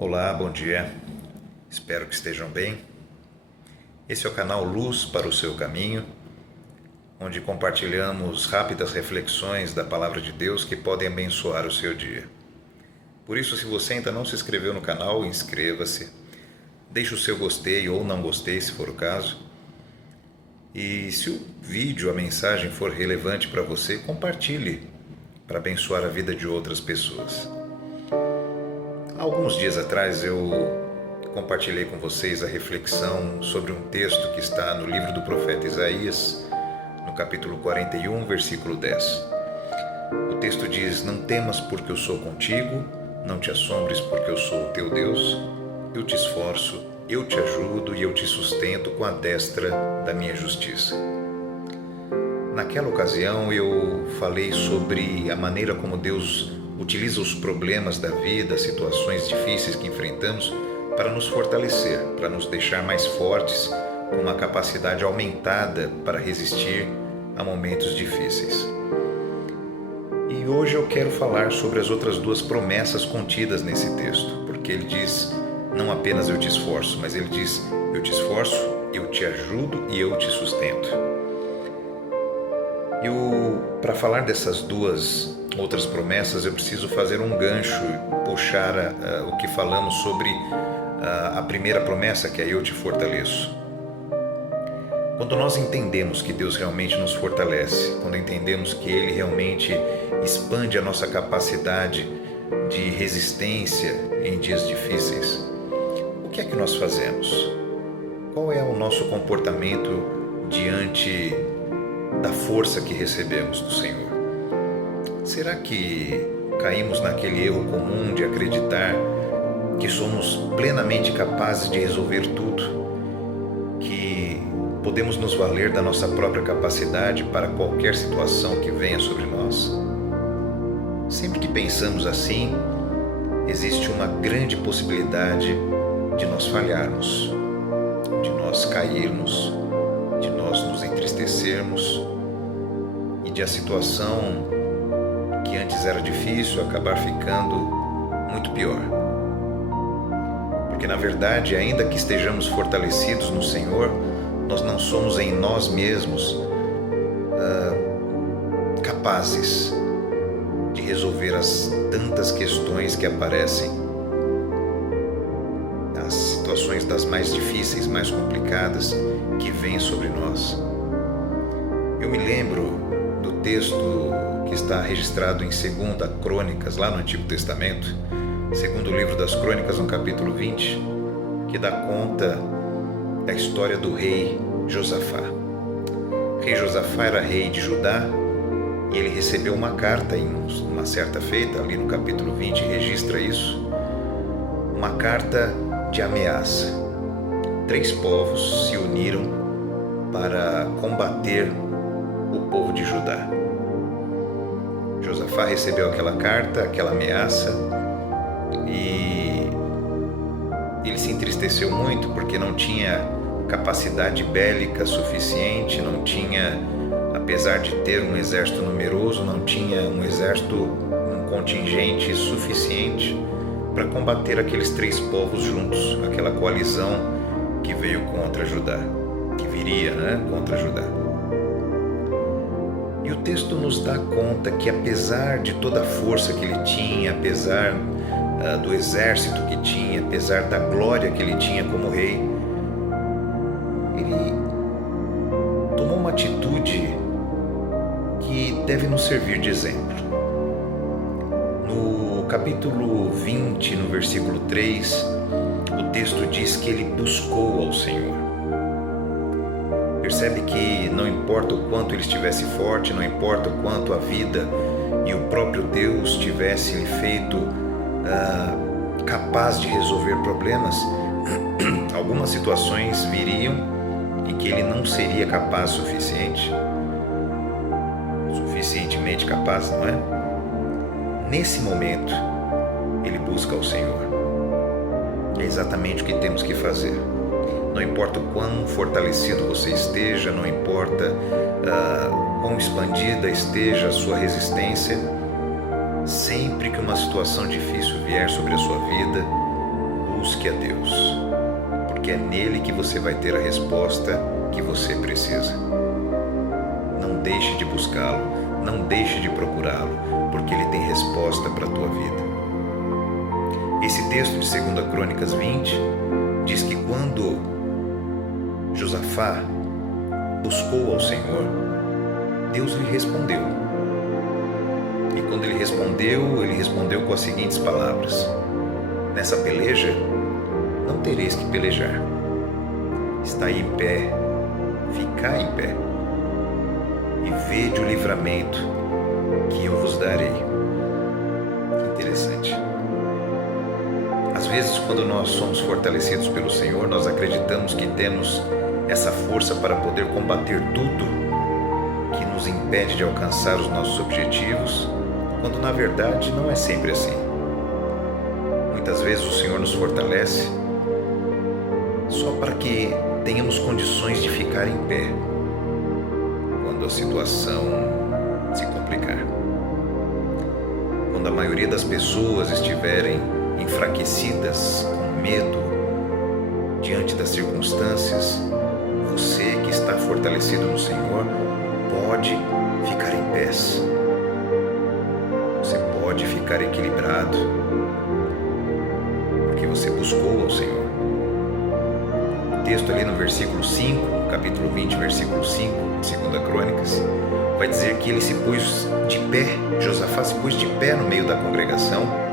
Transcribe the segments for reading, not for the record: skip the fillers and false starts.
Olá, bom dia. Espero que estejam bem. Esse é o canal Luz para o Seu Caminho, onde compartilhamos rápidas reflexões da Palavra de Deus que podem abençoar o seu dia. Por isso, se você ainda não se inscreveu no canal, inscreva-se. Deixe o seu gostei ou não gostei, se for o caso. E se o vídeo, a mensagem for relevante para você, compartilhe para abençoar a vida de outras pessoas. Alguns dias atrás eu compartilhei com vocês a reflexão sobre um texto que está no livro do profeta Isaías, no capítulo 41, versículo 10. O texto diz: "Não temas, porque eu sou contigo, não te assombres, porque eu sou o teu Deus, eu te esforço, eu te ajudo e eu te sustento com a destra da minha justiça." Naquela ocasião eu falei sobre a maneira como Deus utiliza os problemas da vida, as situações difíceis que enfrentamos para nos fortalecer, para nos deixar mais fortes, com uma capacidade aumentada para resistir a momentos difíceis. E hoje eu quero falar sobre as outras duas promessas contidas nesse texto, porque ele diz: não apenas eu te esforço, mas ele diz: eu te esforço, eu te ajudo e eu te sustento. Para falar dessas duas outras promessas, eu preciso fazer um gancho, puxar o que falamos sobre a primeira promessa, que é: eu te fortaleço. Quando nós entendemos que Deus realmente nos fortalece, quando entendemos que Ele realmente expande a nossa capacidade de resistência em dias difíceis, o que é que nós fazemos? Qual é o nosso comportamento diante da força que recebemos do Senhor? Será que caímos naquele erro comum de acreditar que somos plenamente capazes de resolver tudo, que podemos nos valer da nossa própria capacidade para qualquer situação que venha sobre nós? Sempre que pensamos assim, existe uma grande possibilidade de nós falharmos, de nós cairmos, de nós nos entristecermos e de a situação que antes era difícil acabar ficando muito pior. Porque na verdade, ainda que estejamos fortalecidos no Senhor, nós não somos em nós mesmos capazes de resolver as tantas questões que aparecem, as situações das mais difíceis, mais complicadas que vêm sobre nós. Eu me lembro do texto que está registrado em 2 Crônicas, lá no Antigo Testamento, segundo livro das Crônicas, no capítulo 20, que dá conta da história do rei Josafá. O rei Josafá era rei de Judá e ele recebeu uma carta em uma certa feita, ali no capítulo 20 registra isso, uma carta de ameaça. 3 povos se uniram para combater o povo de Judá. Josafá recebeu aquela carta, aquela ameaça, e ele se entristeceu muito porque não tinha capacidade bélica suficiente, não tinha, apesar de ter um exército numeroso, não tinha um exército, um contingente suficiente para combater aqueles 3 povos juntos, aquela coalizão que veio contra Judá, que viria, contra Judá. E o texto nos dá conta que, apesar de toda a força que ele tinha, apesar do exército que tinha, apesar da glória que ele tinha como rei, ele tomou uma atitude que deve nos servir de exemplo. No capítulo 20, no versículo 3, o texto diz que ele buscou ao Senhor. Percebe que não importa o quanto ele estivesse forte, não importa o quanto a vida e o próprio Deus tivesse lhe feito capaz de resolver problemas, algumas situações viriam em que ele não seria capaz suficientemente capaz, não é? Nesse momento, ele busca ao Senhor. É exatamente o que temos que fazer. Não importa o quão fortalecido você esteja, não importa quão expandida esteja a sua resistência, sempre que uma situação difícil vier sobre a sua vida, busque a Deus, porque é nele que você vai ter a resposta que você precisa. Não deixe de buscá-lo, não deixe de procurá-lo, porque ele tem resposta para a tua vida. Esse texto de 2 Crônicas 20 diz que quando Josafá buscou ao Senhor, Deus lhe respondeu. E quando ele respondeu com as seguintes palavras: nessa peleja, não tereis que pelejar. Estai em pé, ficai em pé, e vede o livramento que eu vos darei. Que interessante. Às vezes, quando nós somos fortalecidos pelo Senhor, nós acreditamos que temos essa força para poder combater tudo que nos impede de alcançar os nossos objetivos, quando na verdade não é sempre assim. Muitas vezes o Senhor nos fortalece só para que tenhamos condições de ficar em pé quando a situação se complicar. Quando a maioria das pessoas estiverem enfraquecidas, com medo diante das circunstâncias, você que está fortalecido no Senhor pode ficar em pés. Você pode ficar equilibrado, porque você buscou ao Senhor. O texto ali no versículo 5, capítulo 20, versículo 5, 2 Crônicas, vai dizer que ele se pôs de pé, Josafá se pôs de pé no meio da congregação.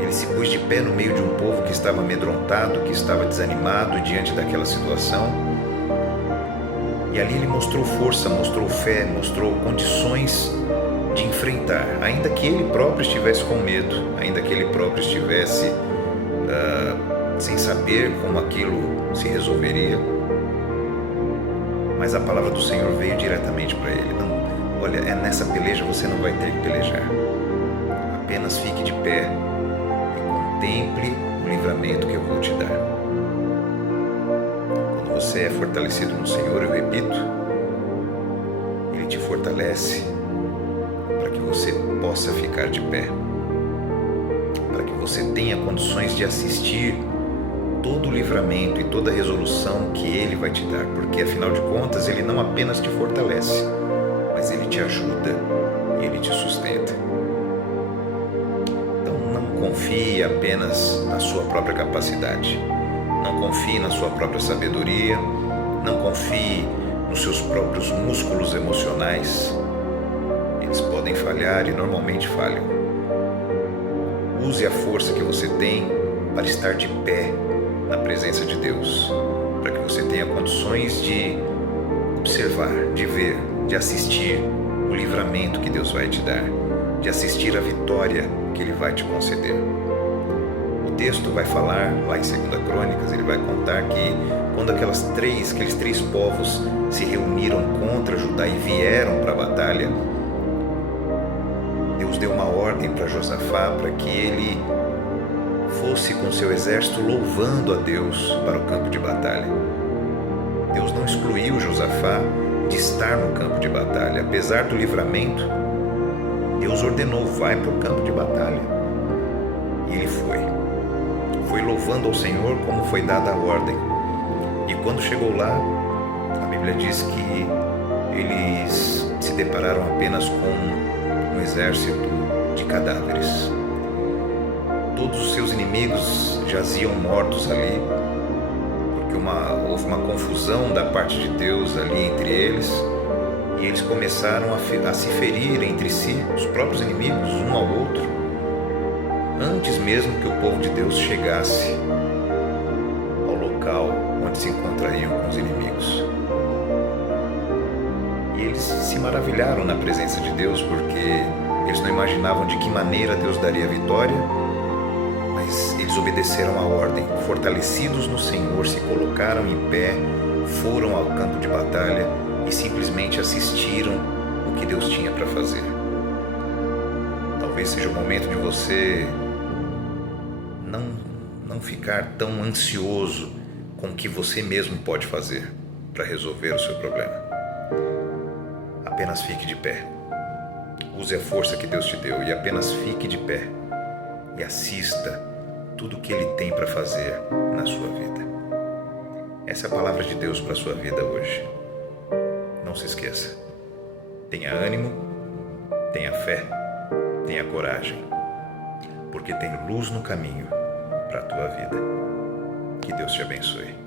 Ele se pôs de pé no meio de um povo que estava amedrontado, que estava desanimado diante daquela situação. E ali ele mostrou força, mostrou fé, mostrou condições de enfrentar, ainda que ele próprio estivesse com medo, ainda que ele próprio estivesse sem saber como aquilo se resolveria. Mas a palavra do Senhor veio diretamente para ele. Não, olha, nessa peleja você não vai ter que pelejar. Apenas fique de pé e contemple o livramento que eu vou te dar. Quando você é fortalecido no Senhor, eu repito, Ele te fortalece para que você possa ficar de pé, para que você tenha condições de assistir todo o livramento e toda a resolução que Ele vai te dar, porque afinal de contas Ele não apenas te fortalece, mas Ele te ajuda e Ele te sustenta. Então não confie apenas na sua própria capacidade, não confie na sua própria sabedoria, não confie nos seus próprios músculos emocionais. Eles podem falhar e normalmente falham. Use a força que você tem para estar de pé na presença de Deus, para que você tenha condições de observar, de ver, de assistir o livramento que Deus vai te dar, de assistir a vitória que Ele vai te conceder. O texto vai falar, lá em 2 Crônicas, ele vai contar que quando aqueles três povos se reuniram contra Judá e vieram para a batalha, Deus deu uma ordem para Josafá para que ele fosse com seu exército louvando a Deus para o campo de batalha. Deus não excluiu Josafá de estar no campo de batalha. Apesar do livramento, Deus ordenou: vai para o campo de batalha. E ele foi. Foi louvando ao Senhor como foi dada a ordem. E quando chegou lá, a Bíblia diz que eles se depararam apenas com um exército de cadáveres. Todos os seus inimigos jaziam mortos ali, porque houve uma confusão da parte de Deus ali entre eles, e eles começaram a se ferir entre si, os próprios inimigos, um ao outro, antes mesmo que o povo de Deus chegasse ao local onde se encontrariam com os inimigos. E eles se maravilharam na presença de Deus, porque eles não imaginavam de que maneira Deus daria a vitória, mas eles obedeceram a ordem, fortalecidos no Senhor, se colocaram em pé, foram ao campo de batalha e simplesmente assistiram o que Deus tinha para fazer. Talvez seja o momento de você não ficar tão ansioso com o que você mesmo pode fazer para resolver o seu problema. Apenas fique de pé. Use a força que Deus te deu e apenas fique de pé e assista tudo o que Ele tem para fazer na sua vida. Essa é a palavra de Deus para a sua vida hoje. Não se esqueça. Tenha ânimo, tenha fé, tenha coragem, porque tem luz no caminho para a tua vida. Que Deus te abençoe.